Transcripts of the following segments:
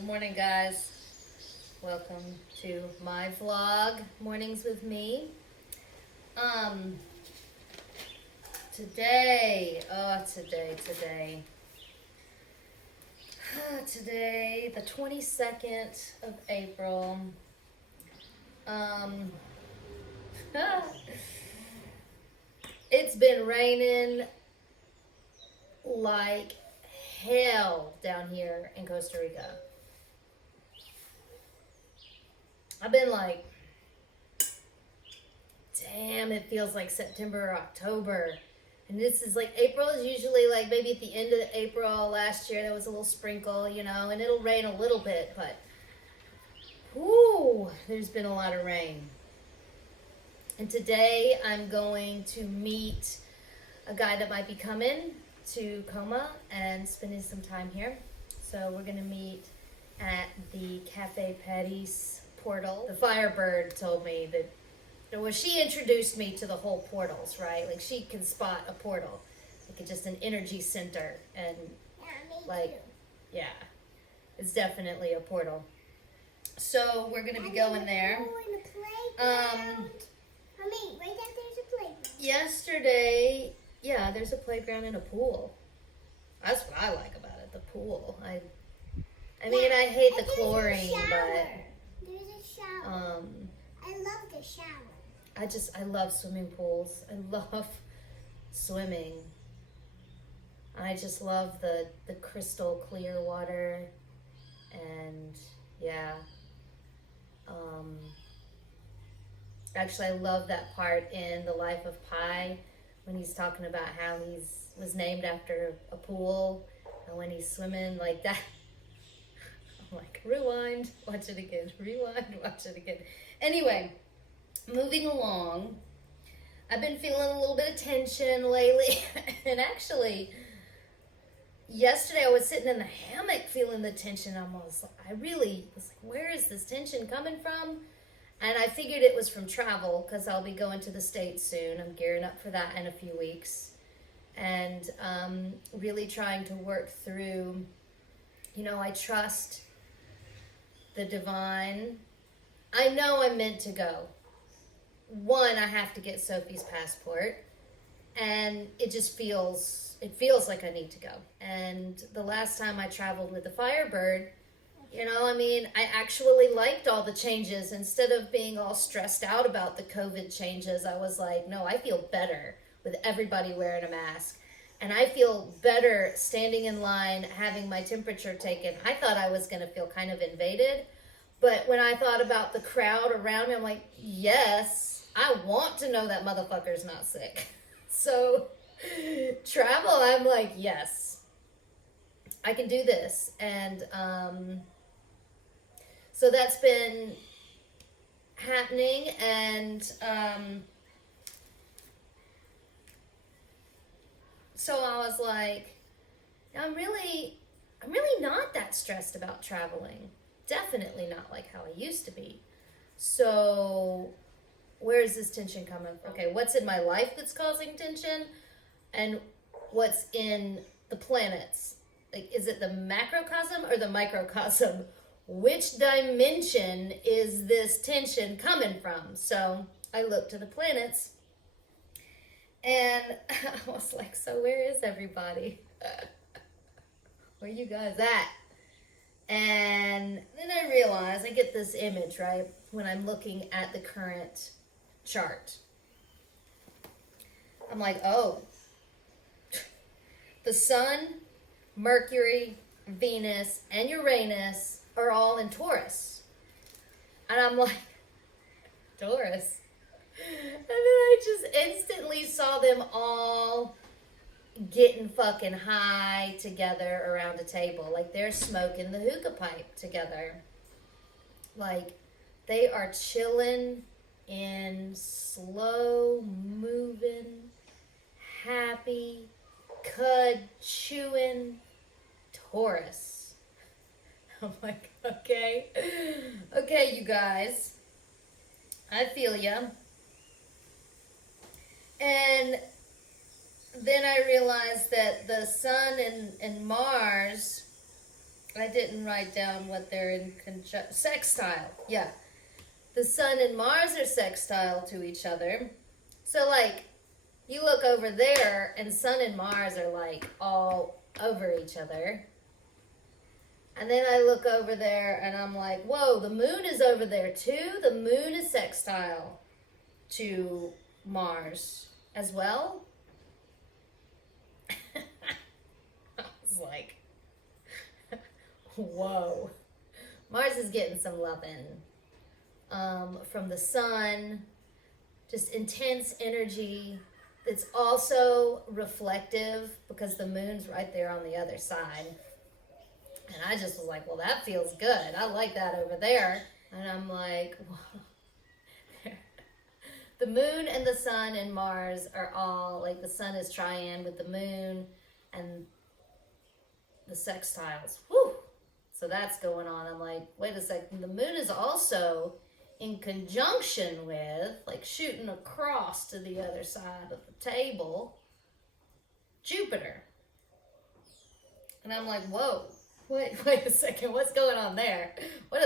Good morning, guys. Welcome to my vlog, Mornings with me. Today, today, the 22nd of April. It's been raining like hell down here in Costa Rica. I've been like, damn, it feels like September or October. And this is like, April is usually like maybe at the end of April. Last year there was a little sprinkle, and it'll rain a little bit, but whoo, there's been a lot of rain. And today I'm going to meet a guy that might be coming to Coma and spending some time here. So we're gonna meet at the Cafe Paris portal. The Firebird told me that, she introduced me to the whole portals, right? Like she can spot a portal, like it's just an energy center, and yeah, it's definitely a portal. So we're gonna be going there. Right there, there's a playground. Yesterday, yeah, there's a playground and a pool. That's what I like about it, the pool. I mean, I hate the chlorine, but there's a shower. I love the shower. I love swimming pools. I love swimming. I just love the crystal clear water, and yeah. Actually, I love that part in The Life of Pi when he's talking about how was named after a pool, and when he's swimming like that. I'm like, rewind, watch it again, rewind, watch it again. Anyway, moving along, I've been feeling a little bit of tension lately, and actually, yesterday I was sitting in the hammock feeling the tension. I really was like, where is this tension coming from? And I figured it was from travel, because I'll be going to the States soon. I'm gearing up for that in a few weeks. And really trying to work through, I trust the divine. I know I'm meant to go. One, I have to get Sophie's passport. And it feels like I need to go. And the last time I traveled with the Firebird, I actually liked all the changes. Instead of being all stressed out about the COVID changes, I was like, no, I feel better with everybody wearing a mask. And I feel better standing in line, having my temperature taken. I thought I was going to feel kind of invaded. But when I thought about the crowd around me, I'm like, yes, I want to know that motherfucker's not sick. So travel, I'm like, yes, I can do this. And so that's been happening, and so I was like, I'm really not that stressed about traveling. Definitely not like how I used to be. So where is this tension coming from? Okay, what's in my life that's causing tension, and what's in the planets? Like, is it the macrocosm or the microcosm? Which dimension is this tension coming from? So I looked to the planets, and I was like, so where is everybody? Where you guys at? And then I realized, I get this image, right, when I'm looking at the current chart. I'm like, oh, the sun, Mercury, Venus, and Uranus are all in Taurus. And I'm like, Taurus? And then I just instantly saw them all getting fucking high together around a table. Like they're smoking the hookah pipe together. Like they are chilling in slow moving, happy, cud chewing Taurus. I'm like, okay, you guys, I feel ya. And then I realized that the sun and Mars I didn't write down what they're in sextile. Yeah. The sun and Mars are sextile to each other. So, like, you look over there, and sun and Mars are, like, all over each other. And then I look over there, and I'm like, whoa, the moon is over there, too? The moon is sextile to Mars as well? I was like, whoa. Mars is getting some loving from the sun, just intense energy that's also reflective because the moon's right there on the other side. And I just was like, well, that feels good. I like that over there. And I'm like, whoa. The moon and the sun and Mars are all, like, the sun is triane with the moon and the sextiles. Whew. So that's going on. I'm like, wait a second. The moon is also in conjunction with, like, shooting across to the other side of the table, Jupiter. And I'm like, whoa, wait a second. What's going on there? What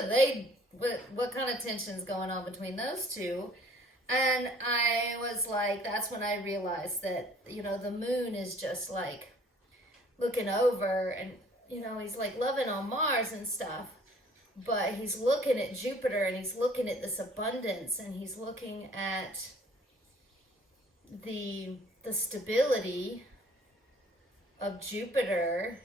kind of tension's going on between those two? And I was like, that's when I realized that, the moon is just, like, looking over and, he's, like, loving on Mars and stuff. But he's looking at Jupiter and he's looking at this abundance and he's looking at the stability of Jupiter.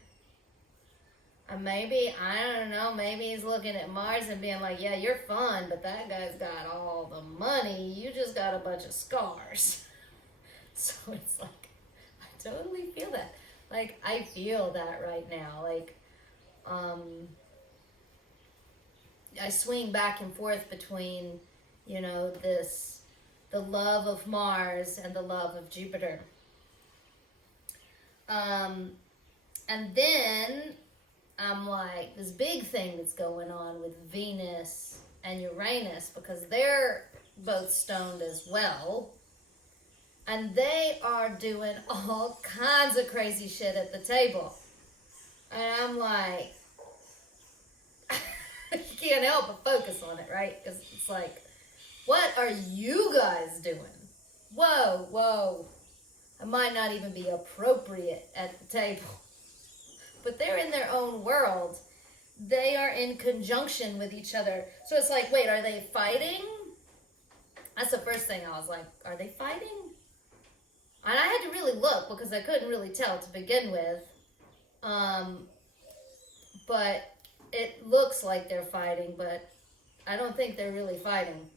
And maybe, I don't know, maybe he's looking at Mars and being like, yeah, you're fun, but that guy's got all the money. You just got a bunch of scars. So it's like, I totally feel that. Like, I feel that right now. Like, I swing back and forth between, the love of Mars and the love of Jupiter. And then I'm like, this big thing that's going on with Venus and Uranus, because they're both stoned as well. And they are doing all kinds of crazy shit at the table. And I'm like, you can't help but focus on it, right? Because it's like, what are you guys doing? Whoa. It might not even be appropriate at the table. But they're in their own world. They are in conjunction with each other. So it's like, wait, are they fighting? That's the first thing I was like, are they fighting? And I had to really look because I couldn't really tell to begin with. But it looks like they're fighting, but I don't think they're really fighting.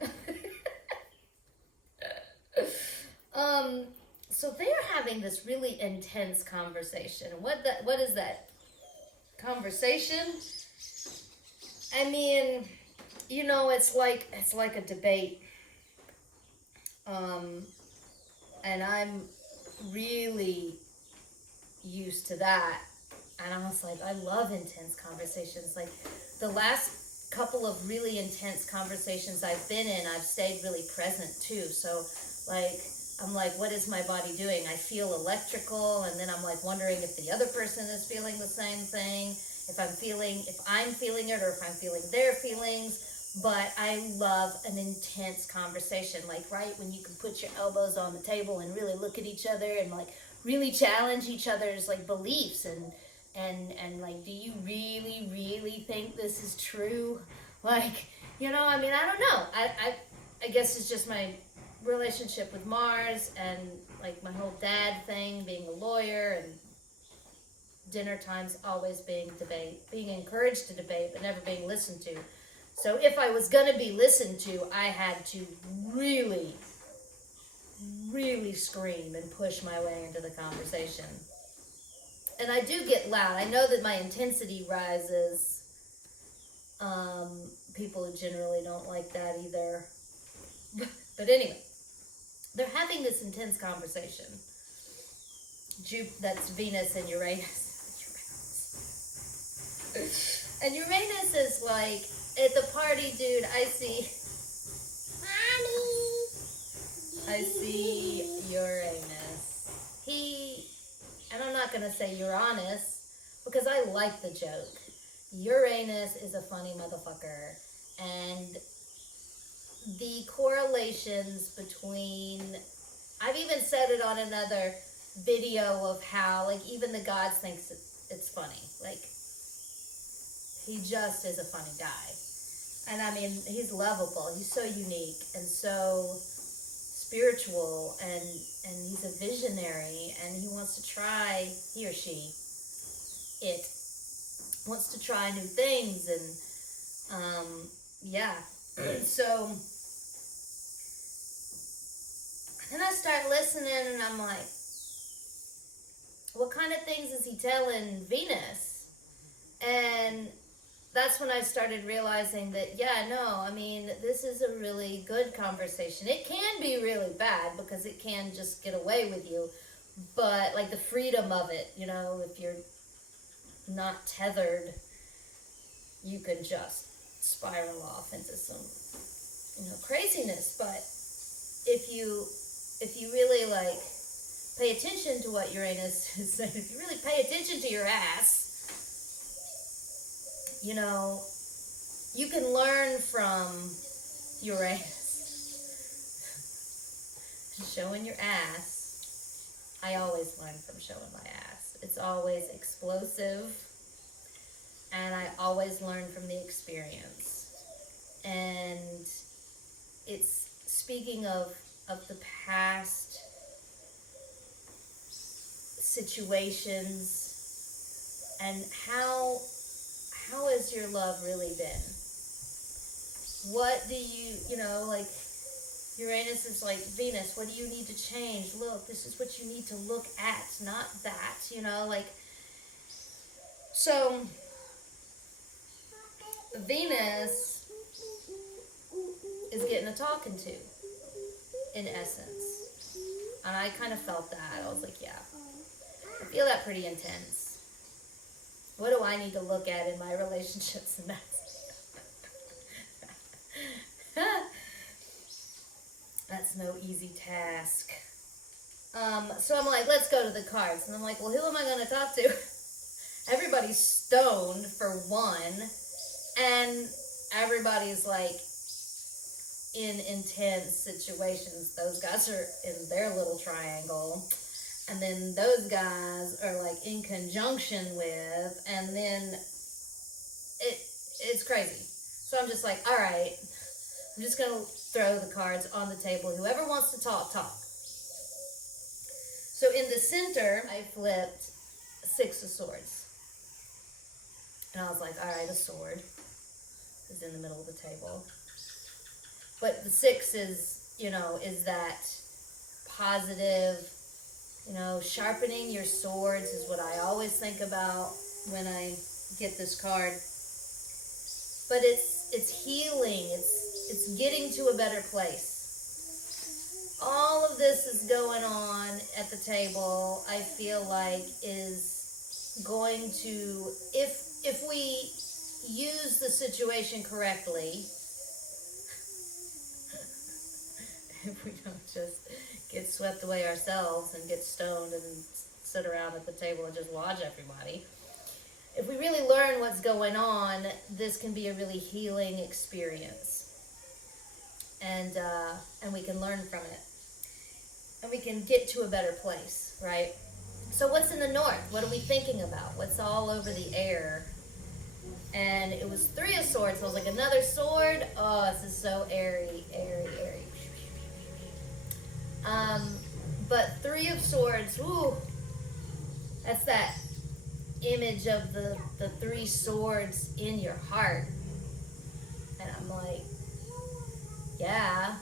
So they're having this really intense conversation. What is that conversation? I mean, it's like a debate. And I'm really used to that. And I was like, I love intense conversations. Like, the last couple of really intense conversations I've been in, I've stayed really present too. So, like, I'm like, what is my body doing? I feel electrical, and then I'm like wondering if the other person is feeling the same thing, if I'm feeling it, or if I'm feeling their feelings. But I love an intense conversation, like, right when you can put your elbows on the table and really look at each other and, like, really challenge each other's, like, beliefs and like, do you really, really think this is true? Like, I don't know. I guess it's just my relationship with Mars and, like, my whole dad thing, being a lawyer, and dinner times always being encouraged to debate, but never being listened to. So if I was going to be listened to, I had to really, really scream and push my way into the conversation. And I do get loud. I know that my intensity rises. People generally don't like that either. But anyway, they're having this intense conversation. That's Venus and Uranus. And Uranus is like, at the party, dude, I see Uranus. And I'm not going to say Uranus, because I like the joke. Uranus is a funny motherfucker. And the correlations between, I've even said it on another video of how, like, even the gods thinks it's funny. Like, he just is a funny guy. And I mean, he's lovable. He's so unique and so spiritual, and he's a visionary, and he wants to try, he or she, it wants to try new things, and yeah. So then I start listening, and I'm like, what kind of things is he telling Venus? And that's when I started realizing that, yeah, no, I mean, this is a really good conversation. It can be really bad because it can just get away with you. But, like, the freedom of it, you know, if you're not tethered, you can just spiral off into some, you know, craziness. But if you really, like, pay attention to what Uranus is saying, if you really pay attention to your ass, you know, you can learn from Uranus. Showing your ass, I always learn from showing my ass. It's always explosive, and I always learn from the experience. And it's speaking of the past situations, and how has your love really been? What do you know, like, Uranus is like, Venus, what do you need to change? Look, this is what you need to look at, not that, you know, like, so Venus is getting a talking to, in essence. And I kind of felt that. I was like, yeah, I feel that pretty intense. What do I need to look at in my relationships? And that's no easy task. So I'm like, let's go to the cards. And I'm like, well, who am I going to talk to? Everybody's stoned, for one. And everybody's, like, in intense situations. Those guys are in their little triangle. And then those guys are, like, in conjunction with, and then it's crazy. So I'm just like, all right, I'm just going to throw the cards on the table. Whoever wants to talk, talk. So in the center, I flipped 6 of Swords. And I was like, all right, a sword is in the middle of the table. But the 6 is, you know, is that positive, you know, sharpening your swords is what I always think about when I get this card. But it's healing. It's getting to a better place. All of this is going on at the table, I feel like, is going to, if we use the situation correctly, if we don't just get swept away ourselves and get stoned and sit around at the table and just watch everybody. If we really learn what's going on, this can be a really healing experience. And we can learn from it. And we can get to a better place, right? So what's in the north? What are we thinking about? What's all over the air? And it was 3 of Swords. So I was like, another sword? Oh, this is so airy, airy, airy. But 3 of Swords, ooh, that's that image of the 3 swords in your heart. And I'm like, yeah,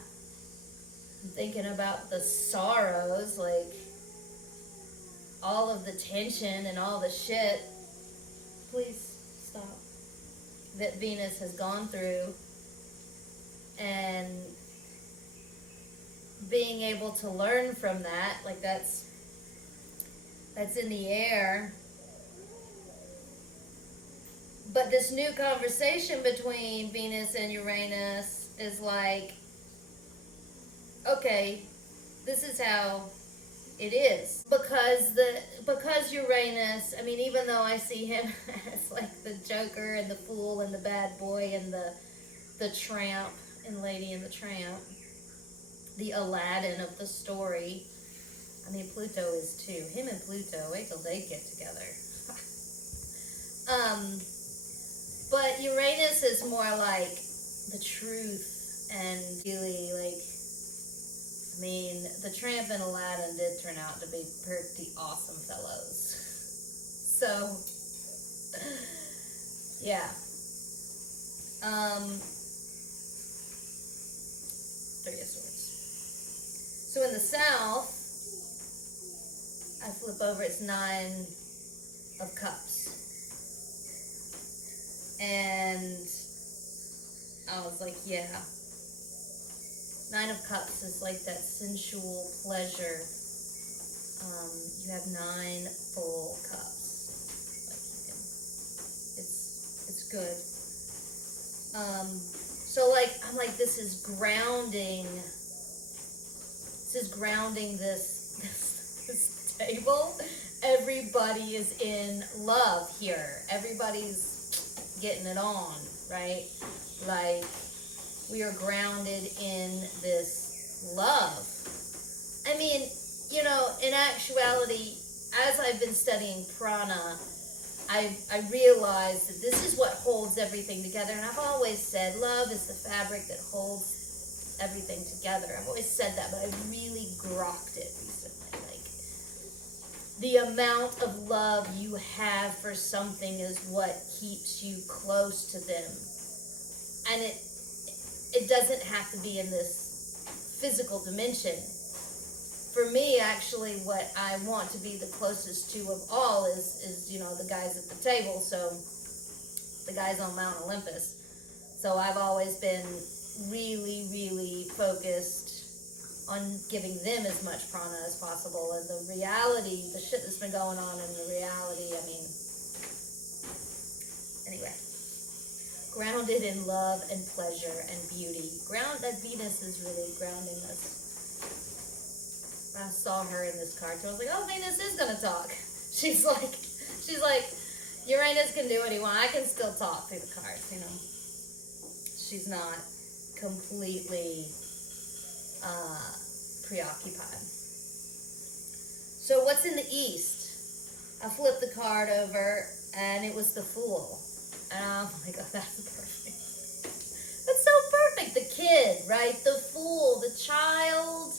I'm thinking about the sorrows, like all of the tension and all the shit, please stop, that Venus has gone through, and being able to learn from that, like that's in the air. But this new conversation between Venus and Uranus is like, okay, this is how It is because Uranus. I mean, even though I see him as like the Joker and the Fool and the bad boy and the tramp and Lady and the Tramp, the Aladdin of the story. I mean, Pluto is too. Him and Pluto, wait till they get together. But Uranus is more like the truth and really like. I mean, the Tramp and Aladdin did turn out to be pretty awesome fellows. So, yeah. Three of Swords. So in the South, I flip over, it's Nine of Cups. And I was like, yeah. Nine of Cups is like that sensual pleasure. You have 9 full cups. Like you can, it's good. So like I'm like this is grounding. This is grounding this table. Everybody is in love here. Everybody's getting it on, right? Like. We are grounded in this love. I mean, you know, in actuality, as I've been studying prana, I realized that this is what holds everything together. And I've always said love is the fabric that holds everything together. I've always said that, but I really grokked it recently. Like, the amount of love you have for something is what keeps you close to them. And it doesn't have to be in this physical dimension. For me, actually, what I want to be the closest to of all is you know, the guys at the table, so the guys on Mount Olympus. So I've always been really, really focused on giving them as much prana as possible. And the reality, the shit that's been going on in the reality, I mean, anyway. Grounded in love and pleasure and beauty. That Venus is really grounding us. I saw her in this card, so I was like, oh, Venus is gonna talk. She's like, Uranus can do what he wants. I can still talk through the cards, you know. She's not completely preoccupied. So what's in the East? I flipped the card over, and it was the Fool. And I'm like, oh, that's perfect. That's so perfect. The kid, right? The fool, the child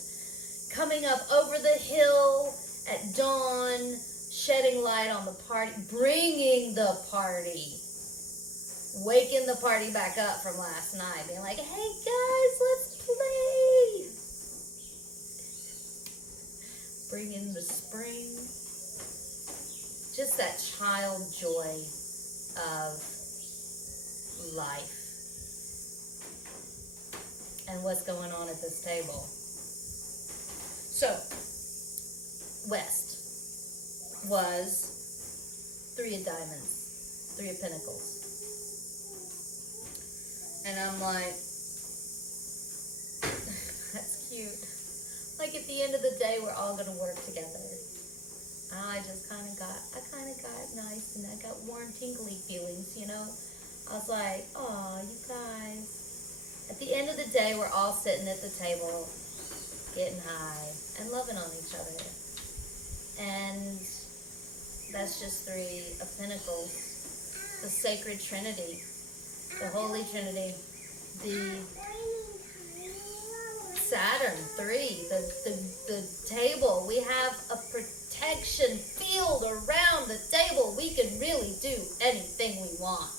coming up over the hill at dawn, shedding light on the party, bringing the party, waking the party back up from last night, being like, hey guys, let's play. Bringing the spring. Just that child joy of life and what's going on at this table. So, West was 3 of Diamonds, 3 of Pentacles. And I'm like, that's cute. Like at the end of the day, we're all going to work together. I kind of got nice, and I got warm, tingly feelings, you know. I was like, oh, you guys. At the end of the day, we're all sitting at the table, getting high, and loving on each other. And that's just 3 of Pentacles. The sacred Trinity, the Holy Trinity, the Saturn 3, the table. We have a protection field around the table. We can really do anything we want.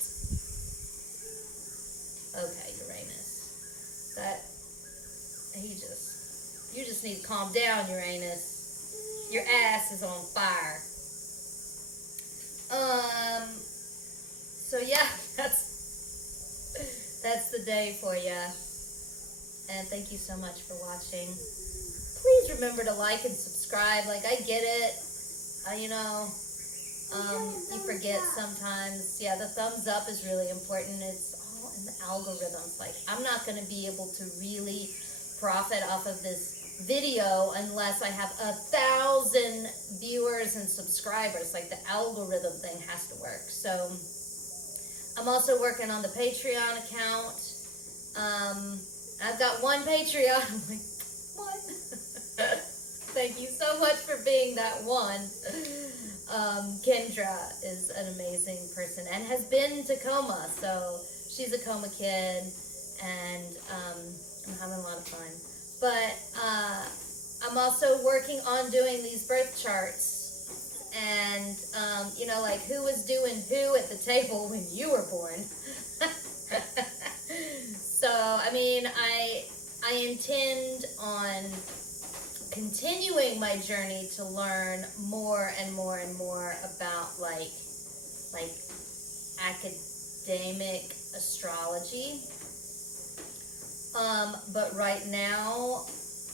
Okay, Uranus. You just need to calm down, Uranus. Your ass is on fire. So yeah, that's the day for you. And thank you so much for watching. Please remember to like and subscribe. Like, I get it. You forget sometimes. Yeah, the thumbs up is really important. It's all in the algorithms. Like, I'm not going to be able to really profit off of this video unless I have 1,000 viewers and subscribers. Like the algorithm thing has to work. So I'm also working on the Patreon account. I've got one Patreon. I'm like, one. Thank you so much for being that one. Kendra is an amazing person and has been in Tacoma. So she's a Coma kid, and I'm having a lot of fun. But I'm also working on doing these birth charts, and you know, like who was doing who at the table when you were born. So I mean, I intend on continuing my journey to learn more and more and more about like academic astrology. But right now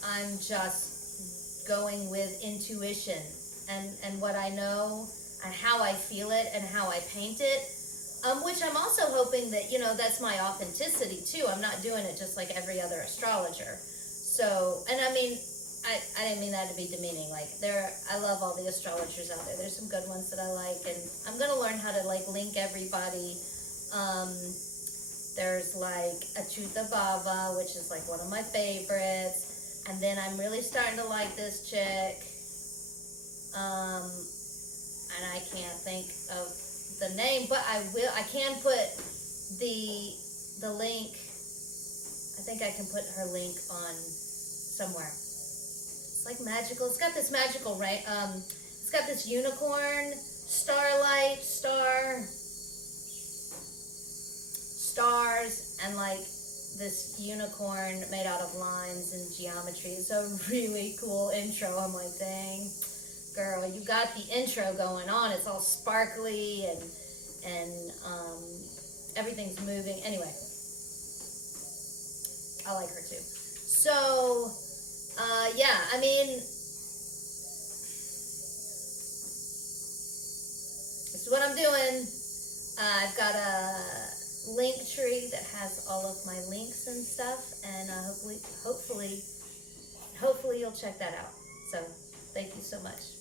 I'm just going with intuition and what I know and how I feel it and how I paint it. Which I'm also hoping that, you know, that's my authenticity too. I'm not doing it just like every other astrologer. So, and I mean, I didn't mean that to be demeaning. Like I love all the astrologers out there. There's some good ones that I like, and I'm gonna learn how to like link everybody. There's like Achuta Baba, which is like one of my favorites, and then I'm really starting to like this chick. And I can't think of the name, but I can put the link. I think I can put her link on somewhere. It's like magical. It's got this magical, right? It's got this unicorn, starlight, stars, and like this unicorn made out of lines and geometry. It's a really cool intro. I'm like, dang, girl, you got the intro going on. It's all sparkly and everything's moving. Anyway, I like her too. So, yeah, I mean, this is what I'm doing. I've got a link tree that has all of my links and stuff, and hopefully you'll check that out. So, thank you so much.